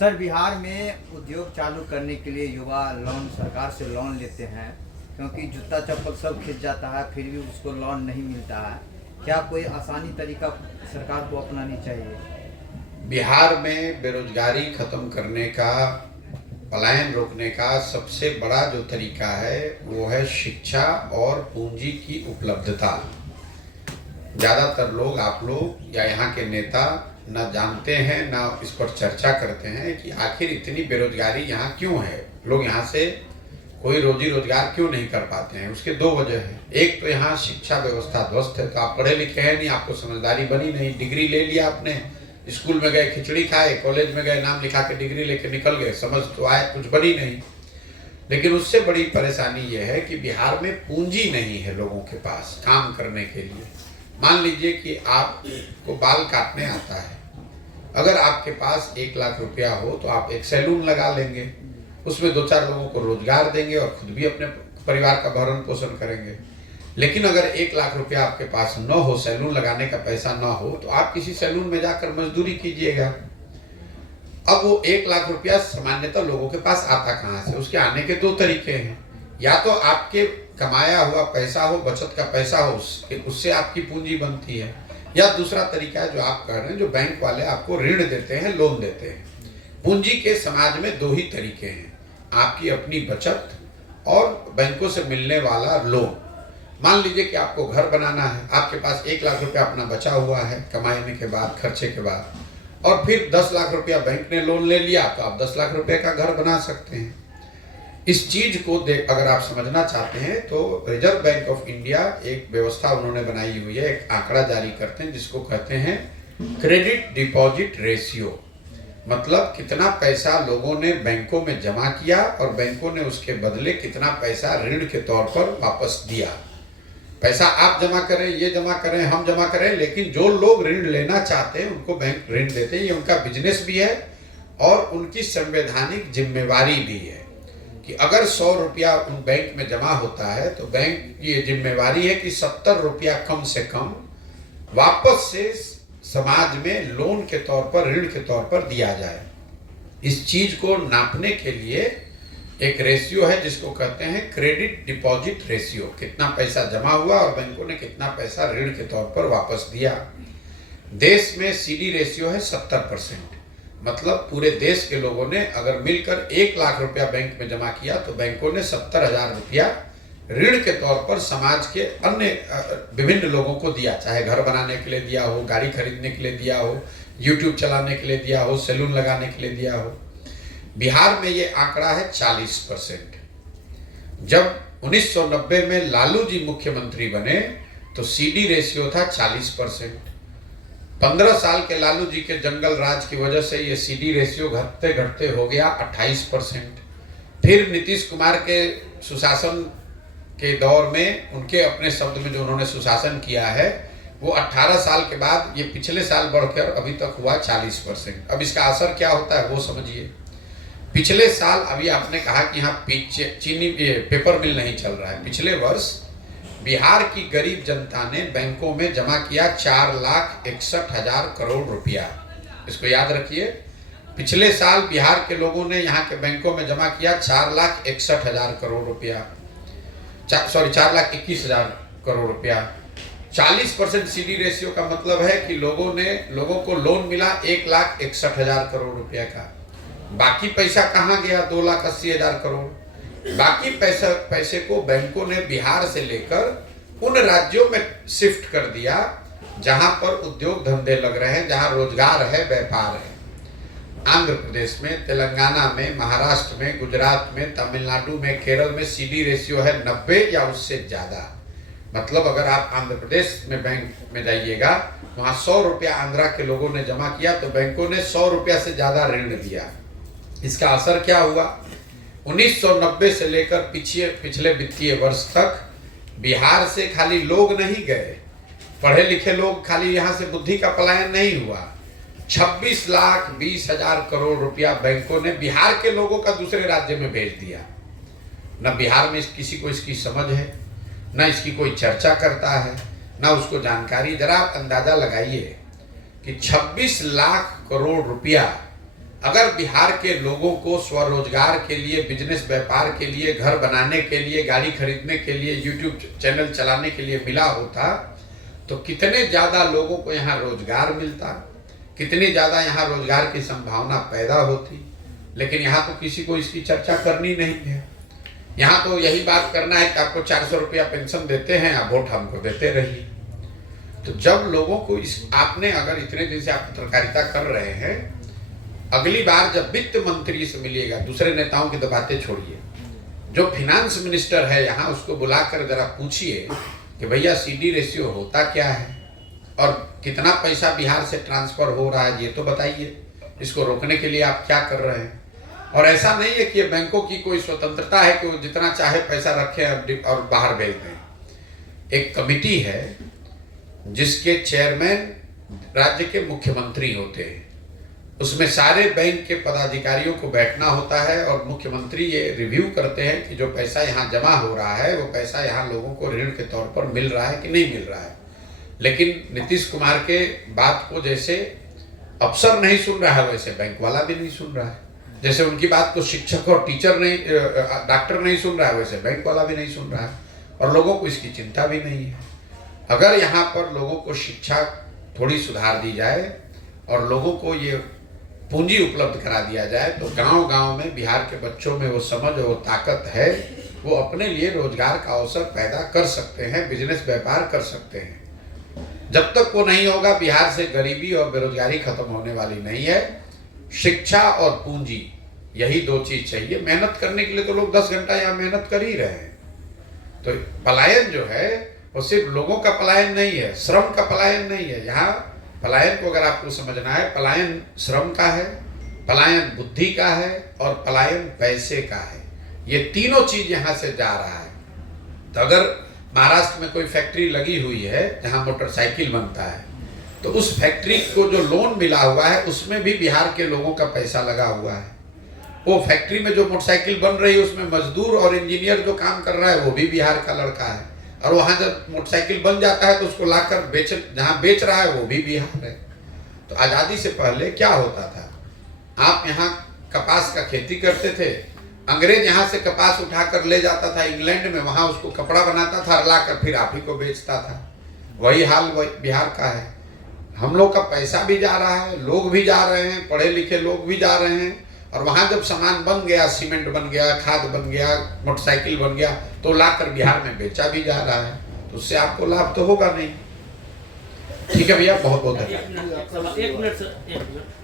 Sir, Bihar में उद्योग चालू करने के लिए युवा लोन सरकार से लोन लेते हैं, क्योंकि जूता चप्पल सब खिंच जाता है, फिर भी उसको लोन नहीं मिलता है। क्या कोई आसानी तरीका सरकार को अपनानी चाहिए? बिहार में बेरोजगारी खत्म करने का, पलायन रोकने का सबसे बड़ा जो तरीका है वो है शिक्षा और पूंजी की उपलब्धता। ज़्यादातर लोग, आप लोग या यहाँ के नेता न जानते हैं, न इस पर चर्चा करते हैं कि आखिर इतनी बेरोजगारी यहाँ क्यों है। लोग यहाँ से कोई रोजी रोजगार क्यों नहीं कर पाते हैं। उसके दो वजह हैं। एक तो यहाँ शिक्षा व्यवस्था ध्वस्त है। तो आप पढ़े लिखे हैं नहीं, आपको समझदारी बनी नहीं, डिग्री ले लिया आपने, स्कूल में गए खिचड़ी खाए, कॉलेज में गए नाम लिखा के डिग्री लेके निकल गए, समझ तो आए, कुछ बनी नहीं। लेकिन उससे बड़ी परेशानी यह है कि बिहार में पूंजी नहीं है लोगों के पास काम करने के लिए। मान लीजिए कि आपको बाल काटने आता है, अगर आपके पास 1 लाख रुपया हो तो आप एक सैलून लगा लेंगे, उसमें 2-4 लोगों को रोजगार देंगे और खुद भी अपने परिवार का भरण पोषण करेंगे। लेकिन अगर 1 लाख रुपया आपके पास न हो, सैलून लगाने का पैसा न हो, तो आप किसी सैलून में जाकर मजदूरी कीजिएगा। अब वो 1 लाख रुपया सामान्यतः लोगों के पास आता कहाँ से? उसके आने के 2 तरीके हैं। या तो आपके कमाया हुआ पैसा हो, बचत का पैसा हो, उससे आपकी पूंजी बनती है। या दूसरा तरीका है जो आप कह रहे हैं, जो बैंक वाले आपको ऋण देते हैं, लोन देते हैं। पूंजी के समाज में 2 ही तरीके हैं, आपकी अपनी बचत और बैंकों से मिलने वाला लोन। मान लीजिए कि आपको घर बनाना है, आपके पास 1 लाख रुपया अपना बचा हुआ है कमाने के बाद, खर्चे के बाद, और फिर 10 लाख रुपया बैंक ने लोन ले लिया, तो आप 10 लाख रुपए का घर बना सकते हैं। इस चीज को अगर आप समझना चाहते हैं तो रिजर्व बैंक ऑफ इंडिया एक व्यवस्था उन्होंने बनाई हुई है, एक आंकड़ा जारी करते हैं जिसको कहते हैं क्रेडिट डिपॉजिट रेशियो। मतलब कितना पैसा लोगों ने बैंकों में जमा किया और बैंकों ने उसके बदले कितना पैसा ऋण के तौर पर वापस दिया। पैसा आप जमा करें, ये जमा करें, हम जमा करें, लेकिन जो लोग ऋण लेना चाहते हैं उनको बैंक ऋण देते हैं। ये उनका बिजनेस भी है और उनकी संवैधानिक जिम्मेवारी भी है कि अगर 100 रुपया उन बैंक में जमा होता है तो बैंक की ये जिम्मेवारी है कि 70 रुपया कम से कम वापस से समाज में लोन के तौर पर, ऋण के तौर पर दिया जाए। इस चीज को नापने के लिए एक रेशियो है जिसको कहते हैं क्रेडिट डिपॉजिट रेशियो। कितना पैसा जमा हुआ और बैंकों ने कितना पैसा ऋण के तौर पर वापस दिया। देश में सीडी रेशियो है 70%। मतलब पूरे देश के लोगों ने अगर मिलकर 1 लाख रुपया बैंक में जमा किया तो बैंकों ने 70,000 रुपया ऋण के तौर पर समाज के अन्य विभिन्न लोगों को दिया। चाहे घर बनाने के लिए दिया हो, गाड़ी खरीदने के लिए दिया हो, यूट्यूब चलाने के लिए दिया हो, सैलून लगाने के लिए दिया हो। बिहार में ये आंकड़ा है 40%। जब 1990 में लालू जी मुख्यमंत्री बने तो सीडी रेशियो था 40%। 15 साल के लालू जी के जंगल राज की वजह से ये सीडी रेशियो घटते घटते हो गया 28%। फिर नीतीश कुमार के सुशासन के दौर में, उनके अपने शब्द में जो उन्होंने सुशासन किया है, वो 18 साल के बाद ये पिछले साल बढ़कर अभी तक हुआ 40%। अब इसका असर क्या होता है वो समझिए। पिछले साल, अभी आपने कहा कि यहाँ चीनी पेपर मिल नहीं चल रहा है, पिछले वर्ष बिहार की गरीब जनता ने बैंकों में जमा किया 4,61,000 करोड़ रुपया। इसको याद रखिए, पिछले साल बिहार के लोगों ने यहाँ के बैंकों में जमा किया 4,61,000 करोड़ रुपया, 4,21,000 करोड़ रुपया। 40% सीडी रेशियो का मतलब है कि लोगों को लोन मिला 1,61,000 करोड़ रुपया का। बाकी पैसा कहाँ गया? 2,80,000 करोड़। बाकी पैसे को बैंकों ने बिहार से लेकर उन राज्यों में शिफ्ट कर दिया जहां पर उद्योग धंधे लग रहे हैं, जहां रोजगार है, व्यापार है। आंध्र प्रदेश में, तेलंगाना में, महाराष्ट्र में, गुजरात में, तमिलनाडु में, केरल में सीडी रेशियो है 90 या उससे ज्यादा। मतलब अगर आप आंध्र प्रदेश में बैंक में जाइएगा, वहां 100 रुपया आंध्रा के लोगों ने जमा किया तो बैंकों ने 100 रुपया से ज्यादा ऋण दिया। इसका असर क्या हुआ? 1990 से लेकर पिछले वित्तीय वर्ष तक बिहार से खाली लोग नहीं गए, पढ़े लिखे लोग खाली यहाँ से बुद्धि का पलायन नहीं हुआ। 26,20,000 करोड़ रुपया बैंकों ने बिहार के लोगों का दूसरे राज्य में भेज दिया। न बिहार में किसी को इसकी समझ है, न इसकी कोई चर्चा करता है, न उसको जानकारी। जरा आप अंदाजा लगाइए कि 26 लाख करोड़ रुपया अगर बिहार के लोगों को स्वरोजगार के लिए, बिजनेस व्यापार के लिए, घर बनाने के लिए, गाड़ी खरीदने के लिए, यूट्यूब चैनल चलाने के लिए मिला होता तो कितने ज़्यादा लोगों को यहाँ रोजगार मिलता, कितनी ज़्यादा यहाँ रोजगार की संभावना पैदा होती। लेकिन यहाँ तो किसी को इसकी चर्चा करनी नहीं है। यहाँ तो यही बात करना है कि आपको 400 रुपया पेंशन देते हैं, आप वोट हमको देते रहिए। तो जब लोगों को आपने अगर इतने दिन से आप पत्रकारिता कर रहे हैं, अगली बार जब वित्त मंत्री से मिलिएगा, दूसरे नेताओं की तो बातें छोड़िए, जो फिनांस मिनिस्टर है यहाँ, उसको बुलाकर जरा पूछिए कि भैया CD रेशियो होता क्या है और कितना पैसा बिहार से ट्रांसफर हो रहा है, ये तो बताइए। इसको रोकने के लिए आप क्या कर रहे हैं? और ऐसा नहीं है कि ये बैंकों की कोई स्वतंत्रता है कि वो जितना चाहे पैसा रखें और बाहर भेज दें। एक कमिटी है जिसके चेयरमैन राज्य के मुख्यमंत्री होते हैं, उसमें सारे बैंक के पदाधिकारियों को बैठना होता है और मुख्यमंत्री ये रिव्यू करते हैं कि जो पैसा यहाँ जमा हो रहा है वो पैसा यहाँ लोगों को ऋण के तौर पर मिल रहा है कि नहीं मिल रहा है। लेकिन नीतीश कुमार के बात को जैसे अफसर नहीं सुन रहा है, वैसे बैंक वाला भी नहीं सुन रहा है। जैसे उनकी बात को शिक्षक और टीचर नहीं, डॉक्टर नहीं सुन रहा है, वैसे बैंक वाला भी नहीं सुन रहा है और लोगों को इसकी चिंता भी नहीं है। अगर यहाँ पर लोगों को शिक्षा थोड़ी सुधार दी जाए और लोगों को ये पूंजी उपलब्ध करा दिया जाए तो गांव-गांव में बिहार के बच्चों में वो समझ और वो ताकत है, वो अपने लिए रोजगार का अवसर पैदा कर सकते हैं, बिजनेस व्यापार कर सकते हैं। जब तक वो नहीं होगा, बिहार से गरीबी और बेरोजगारी खत्म होने वाली नहीं है। शिक्षा और पूंजी, यही दो चीज चाहिए। मेहनत करने के लिए तो लोग 10 घंटा यहाँ मेहनत कर ही रहे हैं। तो पलायन जो है वो सिर्फ लोगों का पलायन नहीं है, श्रम का पलायन नहीं है। यहाँ पलायन को अगर आपको समझना है, पलायन श्रम का है, पलायन बुद्धि का है और पलायन पैसे का है। ये तीनों चीज यहाँ से जा रहा है। तो अगर महाराष्ट्र में कोई फैक्ट्री लगी हुई है जहाँ मोटरसाइकिल बनता है, तो उस फैक्ट्री को जो लोन मिला हुआ है उसमें भी बिहार के लोगों का पैसा लगा हुआ है। वो फैक्ट्री में जो मोटरसाइकिल बन रही है उसमें मजदूर और इंजीनियर जो काम कर रहा है वो भी बिहार का लड़का है। और वहाँ जब मोटरसाइकिल बन जाता है तो उसको लाकर जहाँ बेच रहा है वो भी बिहार है। तो आज़ादी से पहले क्या होता था, आप यहाँ कपास का खेती करते थे, अंग्रेज यहाँ से कपास उठाकर ले जाता था इंग्लैंड में, वहाँ उसको कपड़ा बनाता था, लाकर फिर आप ही को बेचता था। वही हाल बिहार का है। हम लोग का पैसा भी जा रहा है, लोग भी जा रहे हैं, पढ़े लिखे लोग भी जा रहे हैं, और वहाँ जब सामान बन गया, सीमेंट बन गया, खाद बन गया, मोटरसाइकिल बन गया, तो लाकर बिहार में बेचा भी जा रहा है। तो उससे आपको लाभ तो होगा नहीं। ठीक है भैया, बहुत बहुत धन्यवाद। एक मिनट सर, एक मिनट।